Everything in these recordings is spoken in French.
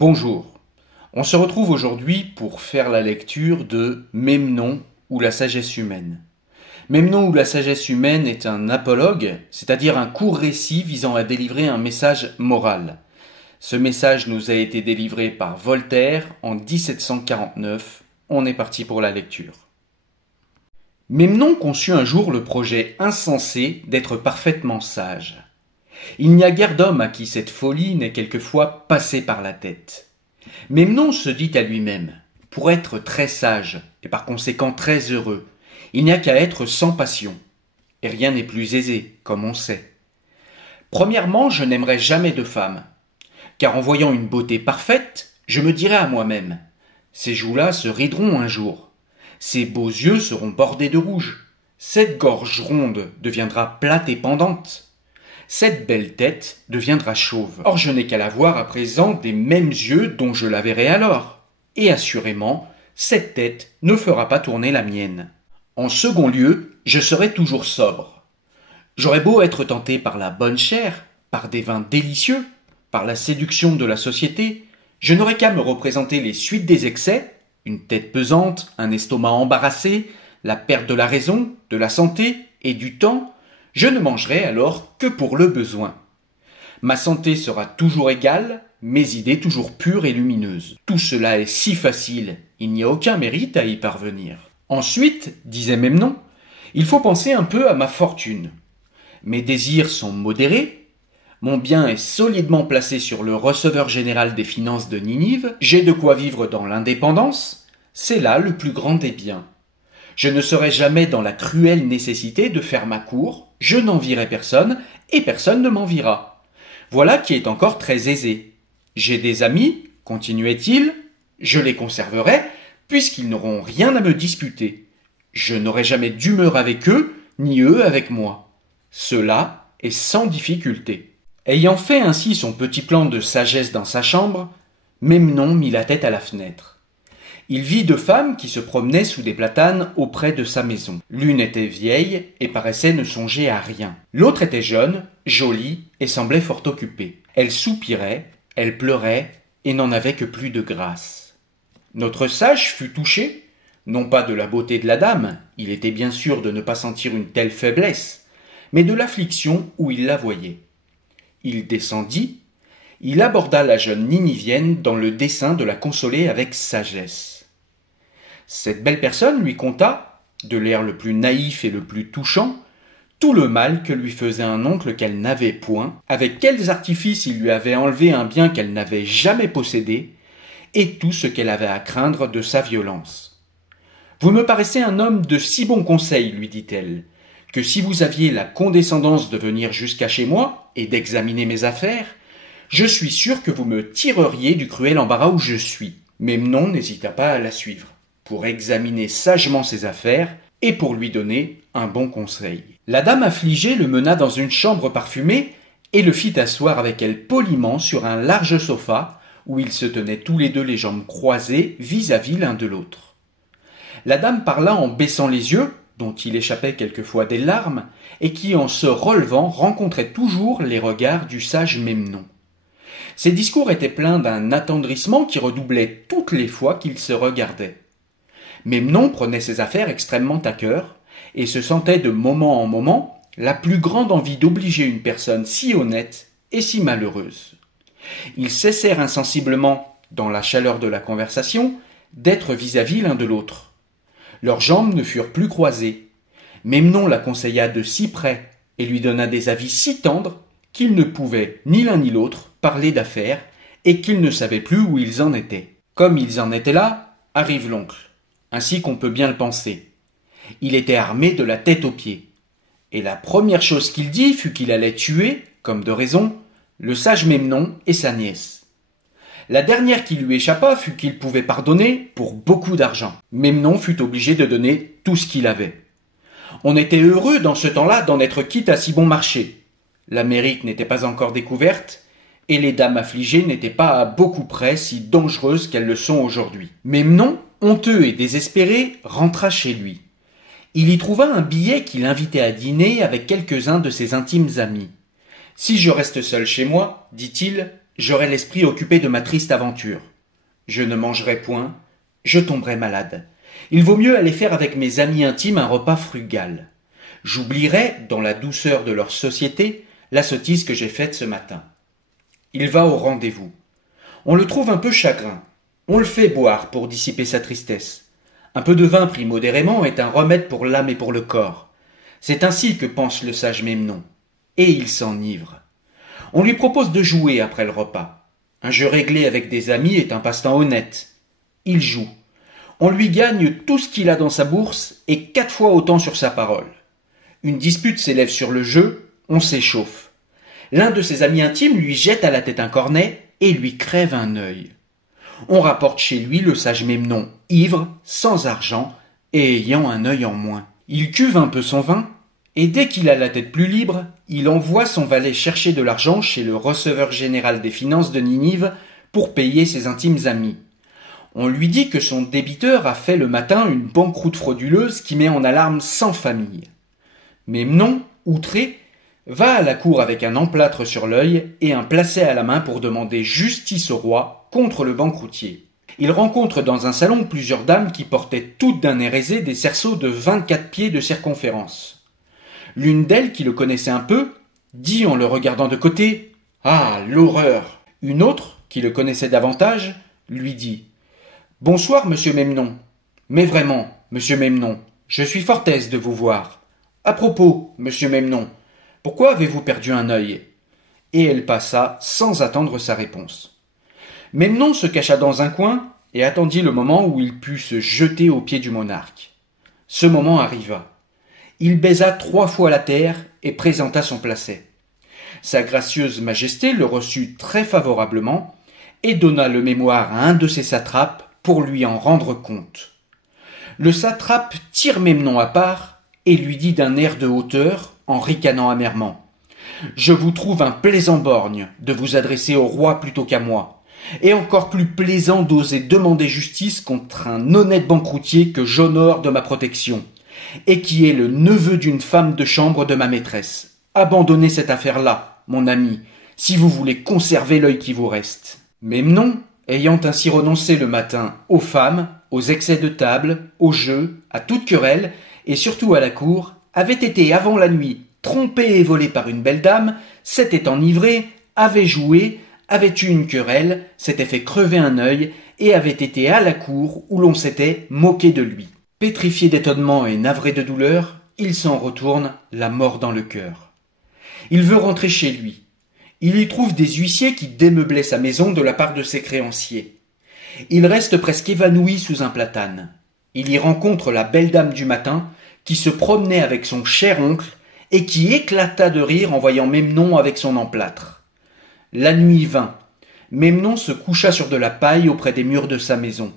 Bonjour, on se retrouve aujourd'hui pour faire la lecture de Memnon ou la sagesse humaine. Memnon ou la sagesse humaine est un apologue, c'est-à-dire un court récit visant à délivrer un message moral. Ce message nous a été délivré par Voltaire en 1749. On est parti pour la lecture. Memnon conçut un jour le projet insensé d'être parfaitement sage. Il n'y a guère d'homme à qui cette folie n'ait quelquefois passé par la tête. Memnon se dit à lui-même, pour être très sage et par conséquent très heureux, il n'y a qu'à être sans passion. Et rien n'est plus aisé, comme on sait. Premièrement, je n'aimerai jamais de femme, car en voyant une beauté parfaite, je me dirai à moi-même, ces joues-là se rideront un jour, ces beaux yeux seront bordés de rouge, cette gorge ronde deviendra plate et pendante, cette belle tête deviendra chauve. Or je n'ai qu'à la voir à présent des mêmes yeux dont je la verrai alors. Et assurément, cette tête ne fera pas tourner la mienne. En second lieu, je serai toujours sobre. J'aurais beau être tenté par la bonne chair, par des vins délicieux, par la séduction de la société, je n'aurai qu'à me représenter les suites des excès, une tête pesante, un estomac embarrassé, la perte de la raison, de la santé et du temps. Je ne mangerai alors que pour le besoin. Ma santé sera toujours égale, mes idées toujours pures et lumineuses. Tout cela est si facile, il n'y a aucun mérite à y parvenir. Ensuite, disait Memnon, il faut penser un peu à ma fortune. Mes désirs sont modérés, mon bien est solidement placé sur le receveur général des finances de Ninive, j'ai de quoi vivre dans l'indépendance, c'est là le plus grand des biens. Je ne serai jamais dans la cruelle nécessité de faire ma cour, je n'envierai personne, et personne ne m'enviera. Voilà qui est encore très aisé. J'ai des amis, continuait-il, je les conserverai, puisqu'ils n'auront rien à me disputer. Je n'aurai jamais d'humeur avec eux, ni eux avec moi. Cela est sans difficulté. Ayant fait ainsi son petit plan de sagesse dans sa chambre, Memnon mit la tête à la fenêtre. Il vit deux femmes qui se promenaient sous des platanes auprès de sa maison. L'une était vieille et paraissait ne songer à rien. L'autre était jeune, jolie et semblait fort occupée. Elle soupirait, elle pleurait et n'en avait que plus de grâce. Notre sage fut touché, non pas de la beauté de la dame, il était bien sûr de ne pas sentir une telle faiblesse, mais de l'affliction où il la voyait. Il descendit, il aborda la jeune Ninivienne dans le dessein de la consoler avec sagesse. Cette belle personne lui conta, de l'air le plus naïf et le plus touchant, tout le mal que lui faisait un oncle qu'elle n'avait point, avec quels artifices il lui avait enlevé un bien qu'elle n'avait jamais possédé, et tout ce qu'elle avait à craindre de sa violence. « Vous me paraissez un homme de si bon conseil, lui dit-elle, que si vous aviez la condescendance de venir jusqu'à chez moi et d'examiner mes affaires, je suis sûr que vous me tireriez du cruel embarras où je suis. » Memnon n'hésita pas à la suivre, pour examiner sagement ses affaires et pour lui donner un bon conseil. La dame affligée le mena dans une chambre parfumée et le fit asseoir avec elle poliment sur un large sofa où ils se tenaient tous les deux les jambes croisées vis-à-vis l'un de l'autre. La dame parla en baissant les yeux, dont il échappait quelquefois des larmes, et qui en se relevant rencontrait toujours les regards du sage Memnon. Ses discours étaient pleins d'un attendrissement qui redoublait toutes les fois qu'ils se regardaient. Memnon prenait ses affaires extrêmement à cœur et se sentait de moment en moment la plus grande envie d'obliger une personne si honnête et si malheureuse. Ils cessèrent insensiblement, dans la chaleur de la conversation, d'être vis-à-vis l'un de l'autre. Leurs jambes ne furent plus croisées. Memnon la conseilla de si près et lui donna des avis si tendres qu'ils ne pouvaient, ni l'un ni l'autre, parler d'affaires et qu'ils ne savaient plus où ils en étaient. Comme ils en étaient là, arrive l'oncle. Ainsi qu'on peut bien le penser. Il était armé de la tête aux pieds. Et la première chose qu'il dit fut qu'il allait tuer, comme de raison, le sage Memnon et sa nièce. La dernière qui lui échappa fut qu'il pouvait pardonner pour beaucoup d'argent. Memnon fut obligé de donner tout ce qu'il avait. On était heureux dans ce temps-là d'en être quitte à si bon marché. L'Amérique n'était pas encore découverte, et les dames affligées n'étaient pas à beaucoup près si dangereuses qu'elles le sont aujourd'hui. Memnon, honteux et désespéré, rentra chez lui. Il y trouva un billet qui l'invitait à dîner avec quelques-uns de ses intimes amis. « Si je reste seul chez moi, dit-il, j'aurai l'esprit occupé de ma triste aventure. Je ne mangerai point, je tomberai malade. Il vaut mieux aller faire avec mes amis intimes un repas frugal. J'oublierai, dans la douceur de leur société, la sottise que j'ai faite ce matin. Il va au rendez-vous. On le trouve un peu chagrin. On le fait boire pour dissiper sa tristesse. Un peu de vin pris modérément est un remède pour l'âme et pour le corps. C'est ainsi que pense le sage Memnon. Et il s'enivre. On lui propose de jouer après le repas. Un jeu réglé avec des amis est un passe-temps honnête. Il joue. On lui gagne tout ce qu'il a dans sa bourse et 4 fois autant sur sa parole. Une dispute s'élève sur le jeu, on s'échauffe. L'un de ses amis intimes lui jette à la tête un cornet et lui crève un œil. On rapporte chez lui le sage Memnon, ivre, sans argent, et ayant un œil en moins. Il cuve un peu son vin, et dès qu'il a la tête plus libre, il envoie son valet chercher de l'argent chez le receveur général des finances de Ninive pour payer ses intimes amis. On lui dit que son débiteur a fait le matin une banqueroute frauduleuse qui met en alarme 100 familles. Memnon, outré, va à la cour avec un emplâtre sur l'œil et un placet à la main pour demander justice au roi contre le banqueroutier. Il rencontre dans un salon plusieurs dames qui portaient toutes d'un air aisé des cerceaux de 24 pieds de circonférence. L'une d'elles, qui le connaissait un peu, dit en le regardant de côté « Ah, l'horreur !» Une autre, qui le connaissait davantage, lui dit « Bonsoir, monsieur Memnon. Mais vraiment, monsieur Memnon, je suis fort aise de vous voir. À propos, monsieur Memnon, pourquoi avez-vous perdu un œil ?» Et elle passa sans attendre sa réponse. Memnon se cacha dans un coin et attendit le moment où il put se jeter aux pieds du monarque. Ce moment arriva. Il baisa 3 fois la terre et présenta son placet. Sa gracieuse majesté le reçut très favorablement et donna le mémoire à un de ses satrapes pour lui en rendre compte. Le satrape tire Memnon à part et lui dit d'un air de hauteur, en ricanant amèrement « Je vous trouve un plaisant borgne de vous adresser au roi plutôt qu'à moi, et encore plus plaisant d'oser demander justice contre un honnête banqueroutier que j'honore de ma protection, et qui est le neveu d'une femme de chambre de ma maîtresse. Abandonnez cette affaire-là, mon ami, si vous voulez conserver l'œil qui vous reste. » Memnon, ayant ainsi renoncé le matin aux femmes, aux excès de table, aux jeux, à toute querelle, et surtout à la cour, avait été avant la nuit trompé et volé par une belle dame, s'était enivré, avait joué, avait eu une querelle, s'était fait crever un œil, et avait été à la cour où l'on s'était moqué de lui. Pétrifié d'étonnement et navré de douleur, il s'en retourne, la mort dans le cœur. Il veut rentrer chez lui. Il y trouve des huissiers qui démeublaient sa maison de la part de ses créanciers. Il reste presque évanoui sous un platane. Il y rencontre la belle dame du matin, qui se promenait avec son cher oncle, et qui éclata de rire en voyant Memnon avec son emplâtre. La nuit vint. Memnon se coucha sur de la paille auprès des murs de sa maison.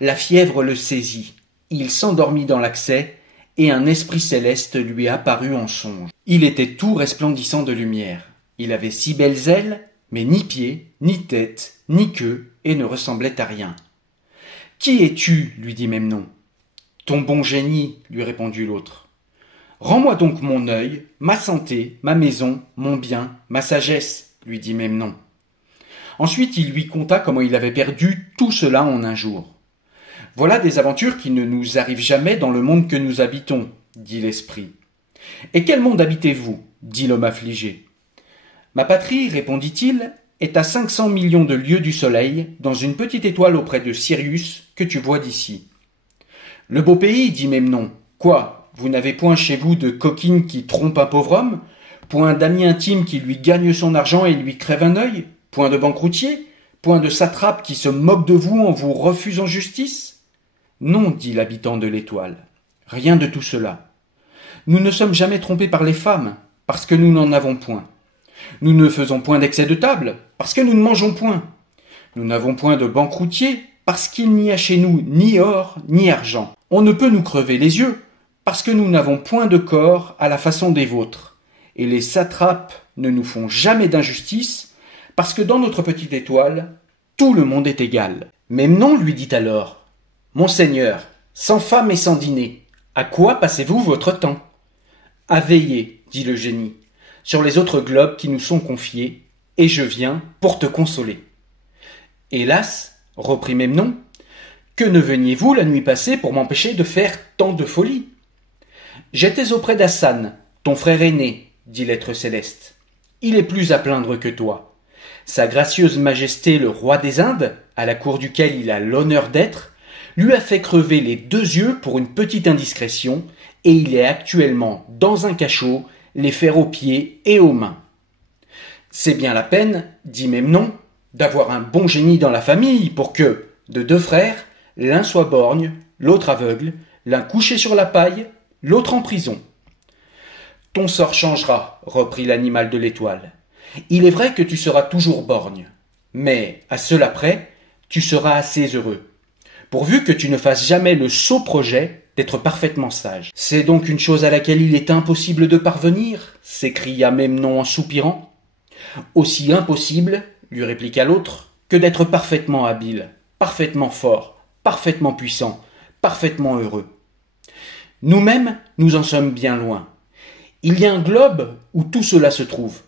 La fièvre le saisit. Il s'endormit dans l'accès, et un esprit céleste lui apparut en songe. Il était tout resplendissant de lumière. Il avait 6 belles ailes, mais ni pieds, ni tête, ni queue, et ne ressemblait à rien. « Qui es-tu » lui dit Memnon. « Ton bon génie, » lui répondit l'autre. « Rends-moi donc mon œil, ma santé, ma maison, mon bien, ma sagesse, » lui dit Memnon. Ensuite il lui conta comment il avait perdu tout cela en un jour. « Voilà des aventures qui ne nous arrivent jamais dans le monde que nous habitons, » dit l'esprit. « Et quel monde habitez-vous » dit l'homme affligé. « Ma patrie, répondit-il, est à 500 millions de lieues du soleil, dans une petite étoile auprès de Sirius, que tu vois d'ici. »« Le beau pays, dit Memnon. Quoi, vous n'avez point chez vous de coquine qui trompe un pauvre homme? Point d'ami intime qui lui gagne son argent et lui crève un œil? Point de banqueroutier? Point de satrape qui se moque de vous en vous refusant justice? » Non, dit l'habitant de l'étoile. Rien de tout cela. Nous ne sommes jamais trompés par les femmes, parce que nous n'en avons point. Nous ne faisons point d'excès de table, parce que nous ne mangeons point. Nous n'avons point de banqueroutier, parce qu'il n'y a chez nous ni or ni argent. On ne peut nous crever les yeux, parce que nous n'avons point de corps à la façon des vôtres. Et les satrapes ne nous font jamais d'injustice, parce que dans notre petite étoile, tout le monde est égal. Memnon lui dit alors, « Monseigneur, sans femme et sans dîner, à quoi passez-vous votre temps ?»« À veiller, dit le génie, sur les autres globes qui nous sont confiés, et je viens pour te consoler. Hélas, reprit Memnon, que ne veniez-vous la nuit passée pour m'empêcher de faire tant de folie? J'étais auprès d'Hassan, ton frère aîné, dit l'être céleste. Il est plus à plaindre que toi. Sa gracieuse majesté le roi des Indes, à la cour duquel il a l'honneur d'être, lui a fait crever les 2 yeux pour une petite indiscrétion, et il est actuellement dans un cachot, les fers aux pieds et aux mains. C'est bien la peine, dit Memnon, d'avoir un bon génie dans la famille pour que, de 2 frères, l'un soit borgne, l'autre aveugle, l'un couché sur la paille, l'autre en prison. Ton sort changera, reprit l'animal de l'étoile. Il est vrai que tu seras toujours borgne, mais, à cela près, tu seras assez heureux, pourvu que tu ne fasses jamais le sot projet d'être parfaitement sage. C'est donc une chose à laquelle il est impossible de parvenir, s'écria Memnon en soupirant. Aussi impossible, lui répliqua l'autre, que d'être parfaitement habile, parfaitement fort, parfaitement puissant, parfaitement heureux. Nous-mêmes, nous en sommes bien loin. Il y a un globe où tout cela se trouve,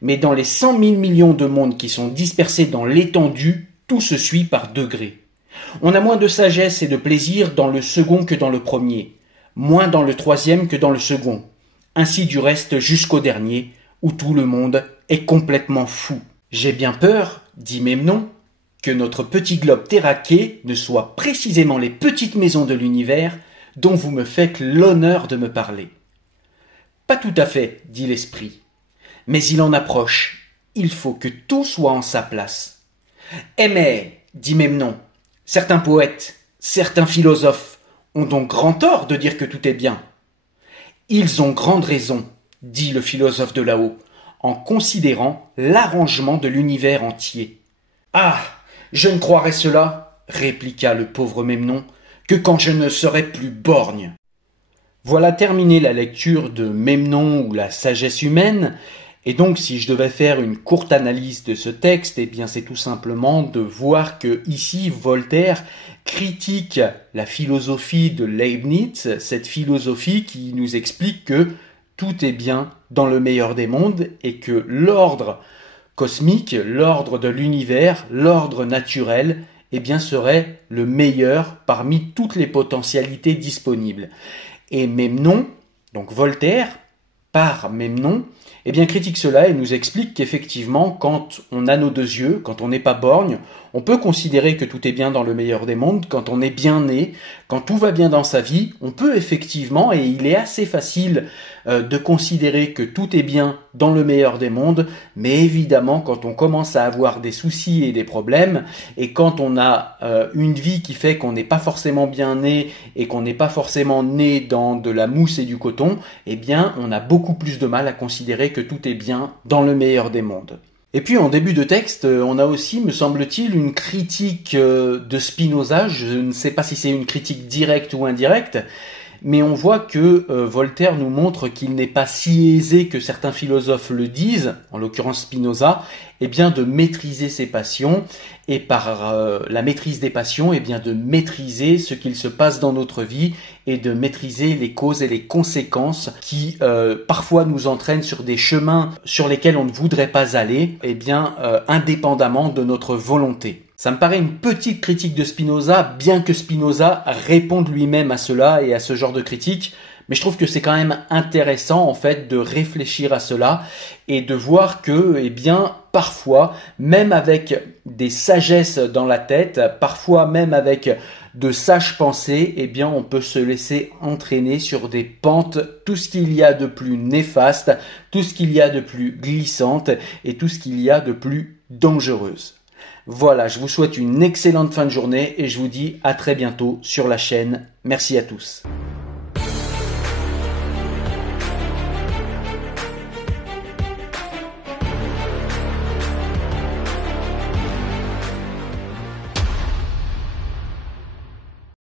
mais dans les 100 000 millions de mondes qui sont dispersés dans l'étendue, tout se suit par degrés. On a moins de sagesse et de plaisir dans le second que dans le premier, moins dans le troisième que dans le second, ainsi du reste jusqu'au dernier, où tout le monde est complètement fou. J'ai bien peur, dit Memnon, que notre petit globe terraqué ne soit précisément les petites maisons de l'univers dont vous me faites l'honneur de me parler. Pas tout à fait, dit l'esprit, mais il en approche. Il faut que tout soit en sa place. Eh mais, dit Memnon, certains poètes, certains philosophes ont donc grand tort de dire que tout est bien. Ils ont grande raison, dit le philosophe de là-haut, en considérant l'arrangement de l'univers entier. Ah, je ne croirais cela, répliqua le pauvre Memnon, que quand je ne serai plus borgne. Voilà terminée la lecture de Memnon ou la sagesse humaine, et donc si je devais faire une courte analyse de ce texte, eh bien c'est tout simplement de voir que ici Voltaire critique la philosophie de Leibniz, cette philosophie qui nous explique que tout est bien dans le meilleur des mondes et que l'ordre cosmique, l'ordre de l'univers, l'ordre naturel, eh bien serait le meilleur parmi toutes les potentialités disponibles. Et Memnon, donc Voltaire, par Memnon, eh bien critique cela et nous explique qu'effectivement, quand on a nos 2 yeux, quand on n'est pas borgne, on peut considérer que tout est bien dans le meilleur des mondes, quand on est bien né, quand tout va bien dans sa vie, on peut effectivement, et il est assez facile de considérer que tout est bien dans le meilleur des mondes, mais évidemment, quand on commence à avoir des soucis et des problèmes, et quand on a une vie qui fait qu'on n'est pas forcément bien né, et qu'on n'est pas forcément né dans de la mousse et du coton, eh bien, on a beaucoup plus de mal à considérer que tout est bien dans le meilleur des mondes. Et puis en début de texte, on a aussi, me semble-t-il, une critique de Spinoza. Je ne sais pas si c'est une critique directe ou indirecte, mais on voit que Voltaire nous montre qu'il n'est pas si aisé que certains philosophes le disent, en l'occurrence Spinoza, eh bien de maîtriser ses passions, et par la maîtrise des passions, eh bien de maîtriser ce qu'il se passe dans notre vie, et de maîtriser les causes et les conséquences qui parfois nous entraînent sur des chemins sur lesquels on ne voudrait pas aller, eh bien indépendamment de notre volonté. Ça me paraît une petite critique de Spinoza, bien que Spinoza réponde lui-même à cela et à ce genre de critique, mais je trouve que c'est quand même intéressant en fait de réfléchir à cela et de voir que, eh bien, parfois, même avec des sagesses dans la tête, parfois même avec de sages pensées, eh bien, on peut se laisser entraîner sur des pentes, tout ce qu'il y a de plus néfaste, tout ce qu'il y a de plus glissante et tout ce qu'il y a de plus dangereuse. Voilà, je vous souhaite une excellente fin de journée et je vous dis à très bientôt sur la chaîne. Merci à tous.